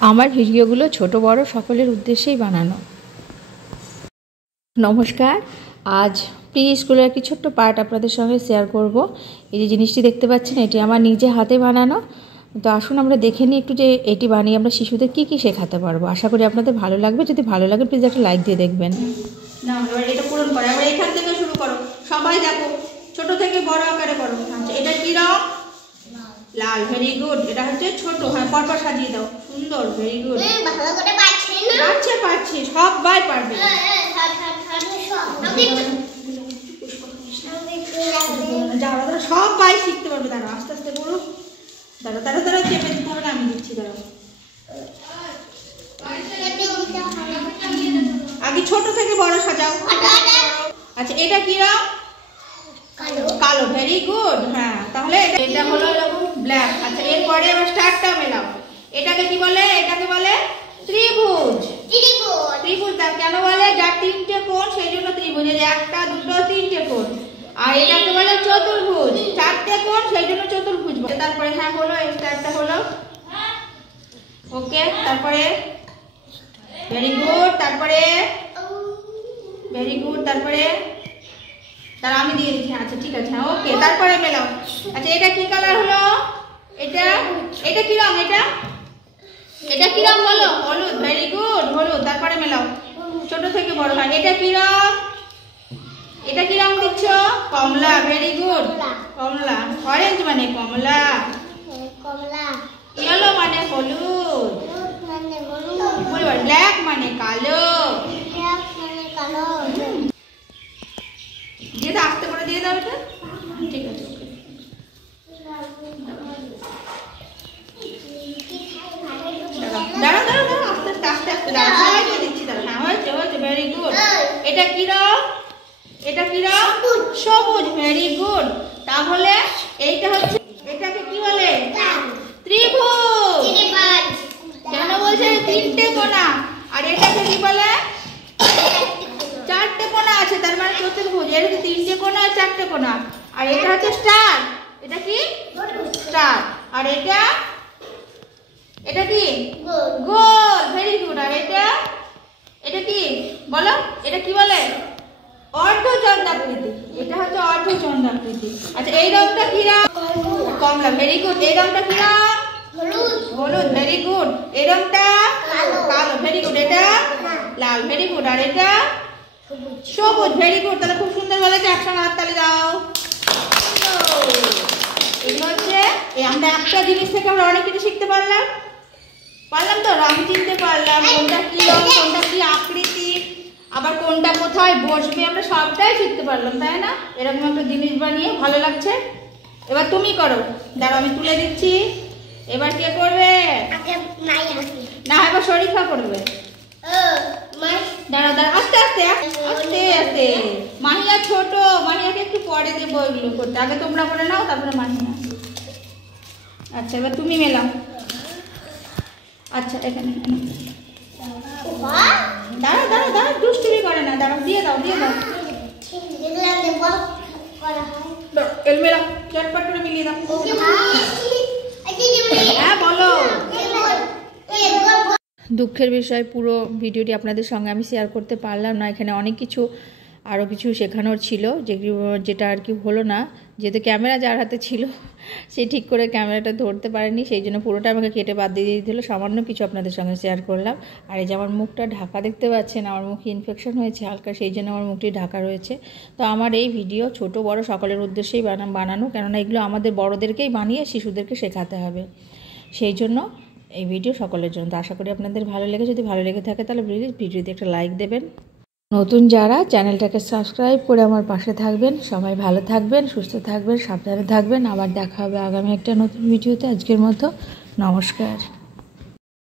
আমার ভিডিওগুলো ছোট বড় সকলের উদ্দেশ্যেই বানানো। নমস্কার, আজ প্রি স্কুলের একটি ছোট্ট পার্ট আপনাদের সঙ্গে শেয়ার করব। এই যে জিনিসটি দেখতে পাচ্ছেন, এটি আমার নিজে হাতে বানানো। তো আসুন আমরা দেখে নিই একটু যে এটি বানিয়ে আমরা শিশুদের কী কী শেখাতে পারবো। আশা করি আপনাদের ভালো লাগবে। যদি ভালো লাগে প্লিজ একটা লাইক দিয়ে দেখবেন। না, এটা পূরণ করে আমরা এখান থেকে শুরু করো। সবাই দেখো, ছোট থেকে বড় আকারে করো। আচ্ছা, এটা কি রং? লাল। Very good. এটা হচ্ছে ছোট। হ্যাঁ, পরপর সাজিয়ে দাও। সুন্দর, ভেরি গুড। ভালো করে পারছি না। পারছি, সবাই পারবে। যারা সবাই শিখতে পারবে। দাঁড়াও, আস্তে আস্তে করো। দাঁড়াও চেপে দিতে হবে না, আমি দিচ্ছি। দাঁড়াও, আগে ছোট থেকে বড় সাজাও। আচ্ছা, এটা কি রং? কালো। Very good. হ্যাঁ, তাহলে এটা হলো এরকম ব্ল্যাক। আচ্ছা, এরপরে আবার স্টারটা মেলাও। এটাকে কি বলে? এটাকে বলে ত্রিভুজ। ত্রিভুজ কেন বলে? যার তিনটে কোণ সেই জন্য ত্রিভুজ। একটা, দুটো, তিনটে কোণ। আর এটাকে বলে চতুর্ভুজ। চারটে কোণ সেই জন্য চতুর্ভুজ। তারপরে হ্যাঁ হলো, এই স্টারটা হলো। ওকে, তারপরে ভেরি গুড। তারপরে ভেরি গুড। তারপরে তারা আমি দিয়ে দিচ্ছি। আচ্ছা, ঠিক আছে, ওকে। তারপরে মেলাও। আচ্ছা, এটা কি কালার হলো? এটা কি রং? এটা কি রং বলো? হলুদ। ভেরি গুড, হলুদ। তারপরে মেলাও, ছোট থেকে বড় হয়। এটা কি রং? এটা কি রং দিচ্ছ? কমলা। ভেরি গুড, কমলা। অরেঞ্জ মানে কমলা। ইয়েলো মানে হলুদ। ব্ল্যাক মানে কালো। দিয়ে দাও, আস্তে করে দিয়ে দাও এটা। ঠিক আছে, ওকে। দাঁড়াও, আস্তে আস্তে দাঁড়াও। সবাইকে দিচ্ছি। হ্যাঁ, হয়েছে। Very good. এটা কি রং? সবুজ। Very good. তাহলে এইটা হচ্ছে, এটাকে কি বলে? ত্রিভুজ। কেন বলছে? তিনটে কোণা। আর এটাকে কি বলে? চারটে কোণা আছে, তার মানে চতুর্ভুজ। এর তিনটে কোণা আর চারটে কোণা। আর এটা হচ্ছে স্টার। এটা কি? স্টার। আর এটা কি? গোল। Very good. আর এটা কি বলো? এটা কি বলে? অর্ধচন্দ্রাকৃতি। এটা হচ্ছে অর্ধচন্দ্রাকৃতি। আচ্ছা, এই রংটা কি রং? কমলা। Very good. এই রংটা কি রং? হলুদ। Very good. এই রংটা কালো। Very good. এটা লাল। Very good. আর এটা সবুজ। Very good. তাহলে খুব সুন্দর বলেছে। একসঙ্গে হাততালি দাও। এগুলো হচ্ছে আমরা একটা জিনিস থেকে আমরা অনেক কিছু শিখতে পারলাম তো। রং চিনতে পারলাম, কোনটা কি রং, কোনটা কি আকৃতি, আবার কোনটা কোথায় বসবে, আমরা সবটাই শিখতে পারলাম, তাই না? এরকম একটা জিনিস বানিয়ে ভালো লাগছে। এবার তুমি করো। দাঁড়াও, আমি তুলে দিচ্ছি। এবার কে করবে? না, এবার শরীফা করবে। দাঁড়াও, আস্তে আস্তে। মাহিয়া ছোট, মাহিয়াকে একটু পরে দেবো এগুলো করতে। আগে তোমরা করে নাও, তারপরে মাহিয়া। আচ্ছা, এবার তুমি মেলাও। আচ্ছা, এখানে দাঁড়াও, দুষ্টুমি করে না। দাঁড়াও, দিয়ে দাও। এলমেলা চটপট করে মিলিয়ে দাও। হ্যাঁ, বলো। দুঃখের বিষয়, পুরো ভিডিওটি আপনাদের সঙ্গে আমি শেয়ার করতে পারলাম না। এখানে অনেক কিছু আরও কিছু শেখানোর ছিল, যেটা আর কি হলো না। যেহেতু ক্যামেরা যার হাতে ছিল সে ঠিক করে ক্যামেরাটা ধরতে পারেনি, সেই জন্য পুরোটা আমাকে কেটে বাদ দিয়ে দিতে হলো। সামান্য কিছু আপনাদের সঙ্গে শেয়ার করলাম। আর এই যে আমার মুখটা ঢাকা দেখতে পাচ্ছেন, আমার মুখে ইনফেকশন হয়েছে হালকা, সেই জন্য আমার মুখটি ঢাকা রয়েছে। তো আমার এই ভিডিও ছোট বড় সকলের উদ্দেশ্যেই বানানো, কেননা এগুলো আমাদের বড়দেরকেই বানিয়ে শিশুদেরকে শেখাতে হবে। সেই জন্য এই ভিডিও সকলের জন্য। তো আশা করি আপনাদের ভালো লেগে, যদি ভালো লেগে থাকে তাহলে প্লিজ ভিডিওতে একটা লাইক দেবেন। নতুন যারা, চ্যানেলটাকে সাবস্ক্রাইব করে আমার পাশে থাকবেন। সবাই ভালো থাকবেন, সুস্থ থাকবেন, সাবধানে থাকবেন। আবার দেখা হবে আগামী একটা নতুন ভিডিওতে। আজকের মতো নমস্কার।